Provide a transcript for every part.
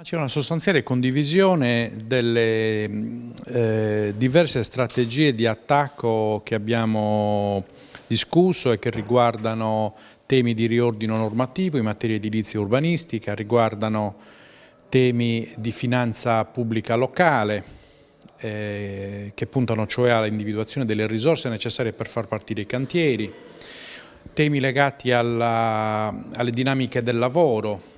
C'è una sostanziale condivisione delle diverse strategie di attacco che abbiamo discusso e che riguardano temi di riordino normativo in materia edilizia e urbanistica, riguardano temi di finanza pubblica locale, che puntano cioè all'individuazione delle risorse necessarie per far partire i cantieri, temi legati alle dinamiche del lavoro,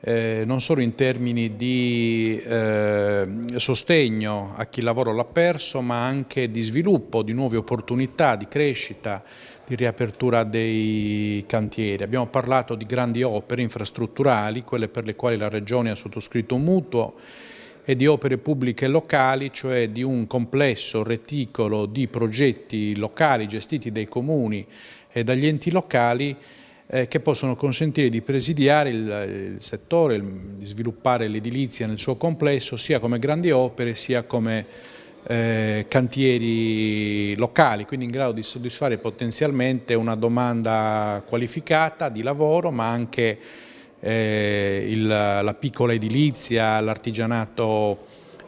non solo in termini di sostegno a chi il lavoro l'ha perso, ma anche di sviluppo, di nuove opportunità, di crescita, di riapertura dei cantieri. Abbiamo parlato di grandi opere infrastrutturali, quelle per le quali la Regione ha sottoscritto un mutuo, e di opere pubbliche locali, cioè di un complesso reticolo di progetti locali gestiti dai comuni e dagli enti locali che possono consentire di presidiare il settore, di sviluppare l'edilizia nel suo complesso, sia come grandi opere sia come cantieri locali, quindi in grado di soddisfare potenzialmente una domanda qualificata di lavoro, ma anche la piccola edilizia, l'artigianato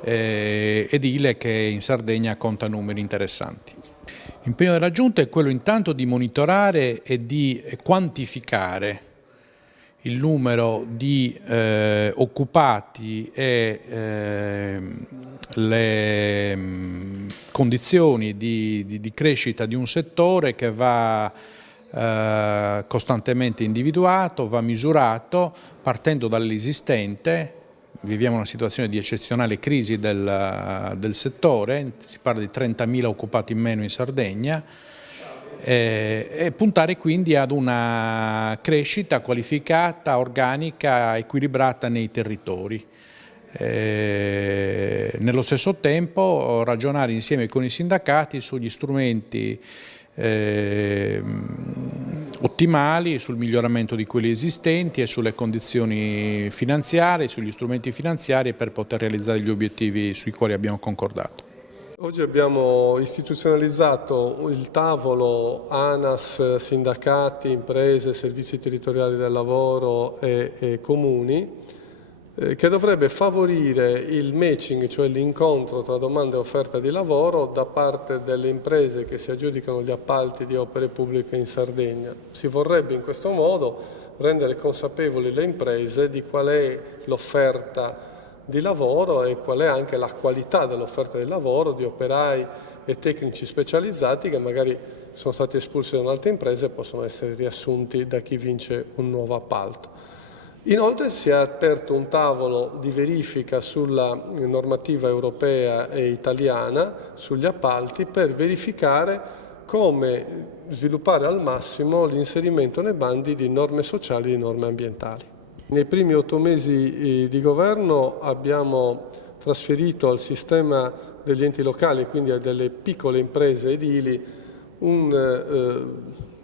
edile che in Sardegna conta numeri interessanti. L'impegno della Giunta è quello intanto di monitorare e di quantificare il numero di occupati e le condizioni di crescita di un settore che va costantemente individuato, va misurato partendo dall'esistente. Viviamo una situazione di eccezionale crisi del settore, si parla di 30.000 occupati in meno in Sardegna, e puntare quindi ad una crescita qualificata, organica, equilibrata nei territori. Nello stesso tempo ragionare insieme con i sindacati sugli strumenti ottimali, sul miglioramento di quelli esistenti e sulle condizioni finanziarie, sugli strumenti finanziari per poter realizzare gli obiettivi sui quali abbiamo concordato. Oggi abbiamo istituzionalizzato il tavolo ANAS, sindacati, imprese, servizi territoriali del lavoro e comuni, che dovrebbe favorire il matching, cioè l'incontro tra domanda e offerta di lavoro da parte delle imprese che si aggiudicano gli appalti di opere pubbliche in Sardegna. Si vorrebbe in questo modo rendere consapevoli le imprese di qual è l'offerta di lavoro e qual è anche la qualità dell'offerta di lavoro di operai e tecnici specializzati che magari sono stati espulsi da un'altra impresa e possono essere riassunti da chi vince un nuovo appalto. Inoltre si è aperto un tavolo di verifica sulla normativa europea e italiana sugli appalti per verificare come sviluppare al massimo l'inserimento nei bandi di norme sociali e di norme ambientali. Nei primi 8 mesi di governo abbiamo trasferito al sistema degli enti locali, quindi a delle piccole imprese edili, un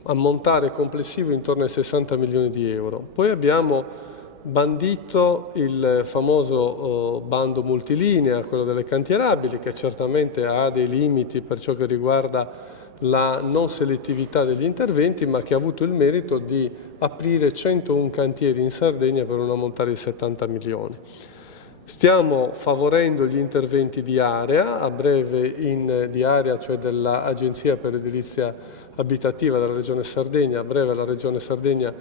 ammontare complessivo intorno ai 60 milioni di euro. Poi abbiamo bandito il famoso bando multilinea, quello delle cantierabili, che certamente ha dei limiti per ciò che riguarda la non selettività degli interventi, ma che ha avuto il merito di aprire 101 cantieri in Sardegna per un ammontare di 70 milioni. Stiamo favorendo gli interventi di area, a breve di area, cioè dell'Agenzia per l'edilizia abitativa della Regione Sardegna, a breve la Regione Sardegna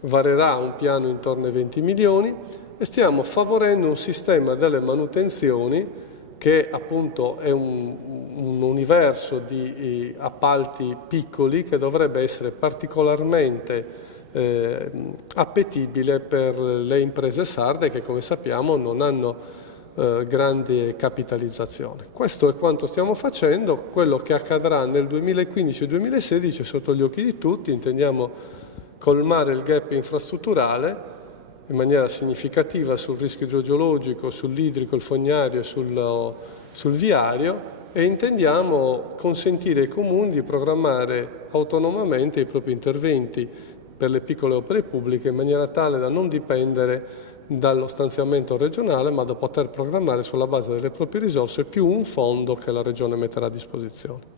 varerà un piano intorno ai 20 milioni e stiamo favorendo un sistema delle manutenzioni che appunto è un universo di appalti piccoli che dovrebbe essere particolarmente appetibile per le imprese sarde che, come sappiamo, non hanno grande capitalizzazione. Questo è quanto stiamo facendo. Quello che accadrà nel 2015-2016 è sotto gli occhi di tutti. Intendiamo colmare il gap infrastrutturale in maniera significativa sul rischio idrogeologico, sull'idrico, il fognario e sul viario, e intendiamo consentire ai comuni di programmare autonomamente i propri interventi per le piccole opere pubbliche in maniera tale da non dipendere dallo stanziamento regionale, ma da poter programmare sulla base delle proprie risorse più un fondo che la Regione metterà a disposizione.